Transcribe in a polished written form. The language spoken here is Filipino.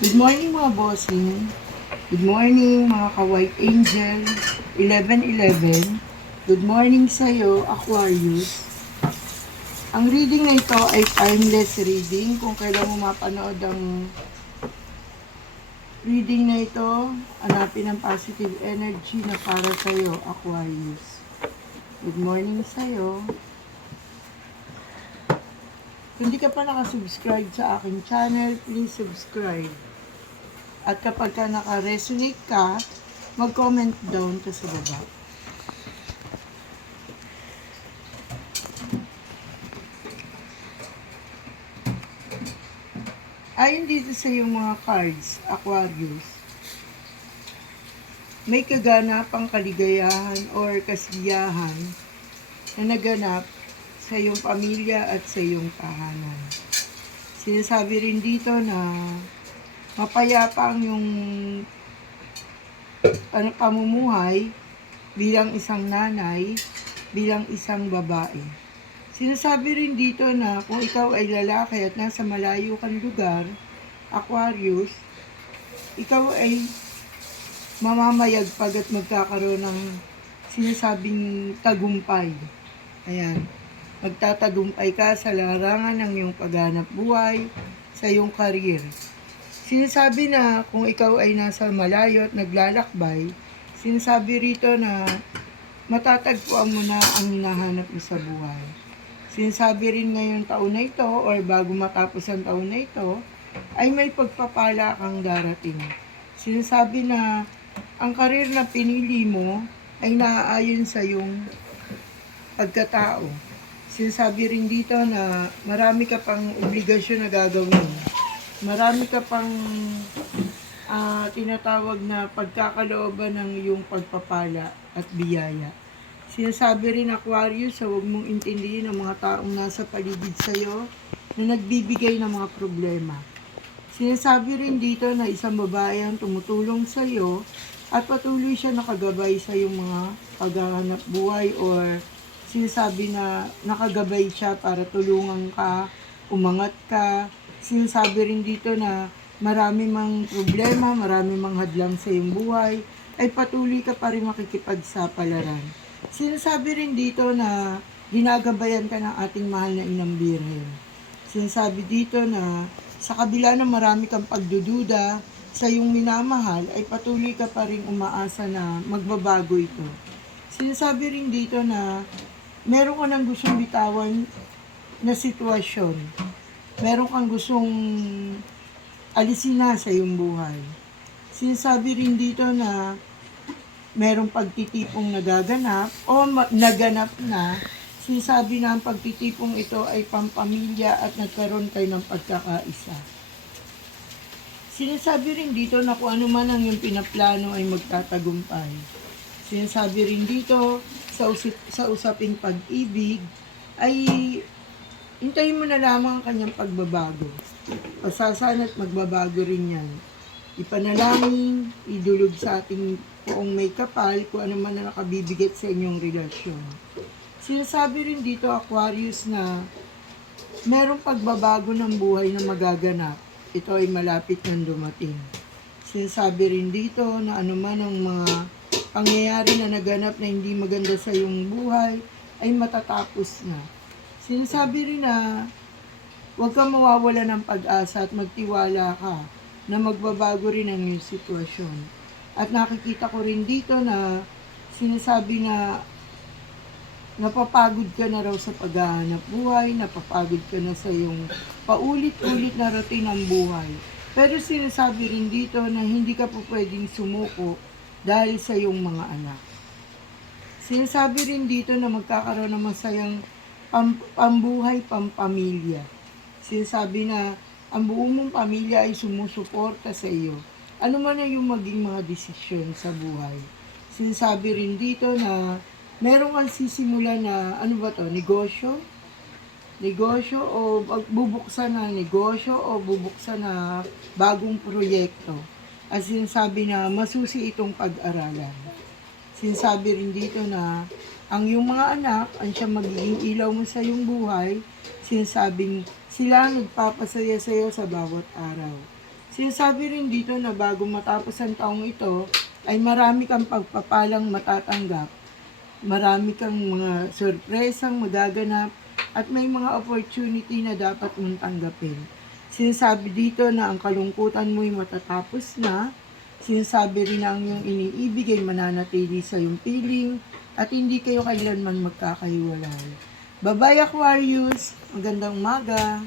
Good morning mga bossing. Good morning mga ka-white angel. 11:11. Good morning sa'yo, Aquarius. Ang reading na ito ay timeless reading. Kung kailan mo mapanood ang reading na ito, hanapin ang positive energy na para sa'yo, Aquarius. Good morning sa'yo. Kung hindi ka pa nakasubscribe sa aking channel, please subscribe. At kapag ka naka-resonate ka, mag-comment down ka sa baba. Ayon dito sa iyong mga cards, Aquarius, may kaganapang kaligayahan or kasiyahan na naganap sa iyong pamilya at sa iyong tahanan. Sinasabi rin dito na mapayapa ang iyong pamumuhay bilang isang nanay, bilang isang babae. Sinasabi rin dito na kung ikaw ay lalaki at nasa malayo kang lugar, Aquarius, ikaw ay mamamayagpag at magkakaroon ng sinasabing tagumpay. Ayan, magtatagumpay ka sa larangan ng iyong paghanap buhay, sa iyong career. Sinasabi na kung ikaw ay nasa malayo at naglalakbay, sinasabi rito na matatagpuan mo na ang hinahanap mo sa buhay. Sinasabi rin ngayong taon na ito or bago matapos ang taon na ito, ay may pagpapala kang darating. Sinasabi na ang karir na pinili mo ay naaayon sa iyong pagkatao. Sinasabi rin dito na marami ka pang obligasyon na gagawin. Marami ka pang tinatawag na pagkakalooban ng iyong pagpapala at biyaya. Sinasabi rin, Aquarius, sa huwag mong intindihin ang mga taong nasa paligid sa iyo na nagbibigay ng mga problema. Sinasabi rin dito na isang babae ang tumutulong sa iyo at patuloy siya nakagabay sa iyong mga paghahanap buhay or sinasabi na nakagabay siya para tulungan ka, umangat ka. Sinasabi rin dito na marami mang problema, marami mang hadlang sa iyong buhay, ay patuloy ka pa rin makikipagsapalaran. Sinasabi rin dito na ginagabayan ka ng ating mahal na Inang Birhen. Sinasabi dito na sa kabila ng marami kang pagdududa sa iyong minamahal, ay patuloy ka pa rin umaasa na magbabago ito. Sinasabi rin dito na meron ka nang gustong bitawan na sitwasyon. Meron kang gustong alisin na sa iyong buhay. Sinasabi rin dito na merong pagtitipong nagaganap o naganap na. Sinasabi na ang pagtitipong ito ay pampamilya at nagkaroon kayo ng pagkakaisa. Sinasabi rin dito na kung ano man ang iyong pinaplano ay magtatagumpay. Sinasabi rin dito sa usaping pag-ibig ay hintayin mo na lamang ang kanyang pagbabago. Pasasana't magbabago rin yan. Ipanalangin, idulog sa ating poong may kapal kung ano man na nakabibigat sa inyong relasyon. Sinasabi rin dito, Aquarius, na merong pagbabago ng buhay na magaganap. Ito ay malapit nang dumating. Sinasabi rin dito na anuman ang mga pangyayari na naganap na hindi maganda sa iyong buhay ay matatapos na. Sinasabi rin na huwag kang mawawala ng pag-asa at magtiwala ka na magbabago rin ang iyong sitwasyon. At nakikita ko rin dito na sinasabi na napapagod ka na raw sa paghahanap buhay, napapagod ka na sa iyong paulit-ulit na routine ng buhay. Pero sinasabi rin dito na hindi ka po pwedeng sumuko dahil sa iyong mga anak. Sinasabi rin dito na magkakaroon ng masayang pambuhay, pampamilya. Sinasabi na ang buong mong pamilya ay sumusuporta sa iyo. Ano man na yung maging mga desisyon sa buhay. Sinasabi rin dito na meron kang sisimula na, negosyo? Negosyo o bubuksan na negosyo o bubuksan na bagong proyekto. At sinasabi na masusi itong pag-aralan. Sinasabi rin dito na ang iyong mga anak, ang siyang magiging ilaw mo sa iyong buhay, sinasabing sila nagpapasaya sa iyo sa bawat araw. Sinasabi rin dito na bago matapos ang taong ito, ay marami kang pagpapalang matatanggap. Marami kang mga sorpresang magaganap at may mga opportunity na dapat mong tanggapin. Sinasabi dito na ang kalungkutan mo'y matatapos na. Sinasabi rin na ang iyong iniibig ay mananatili sa iyong piling at hindi kayo kailanman magkakahiwalay. Bye-bye Aquarius! Magandang umaga!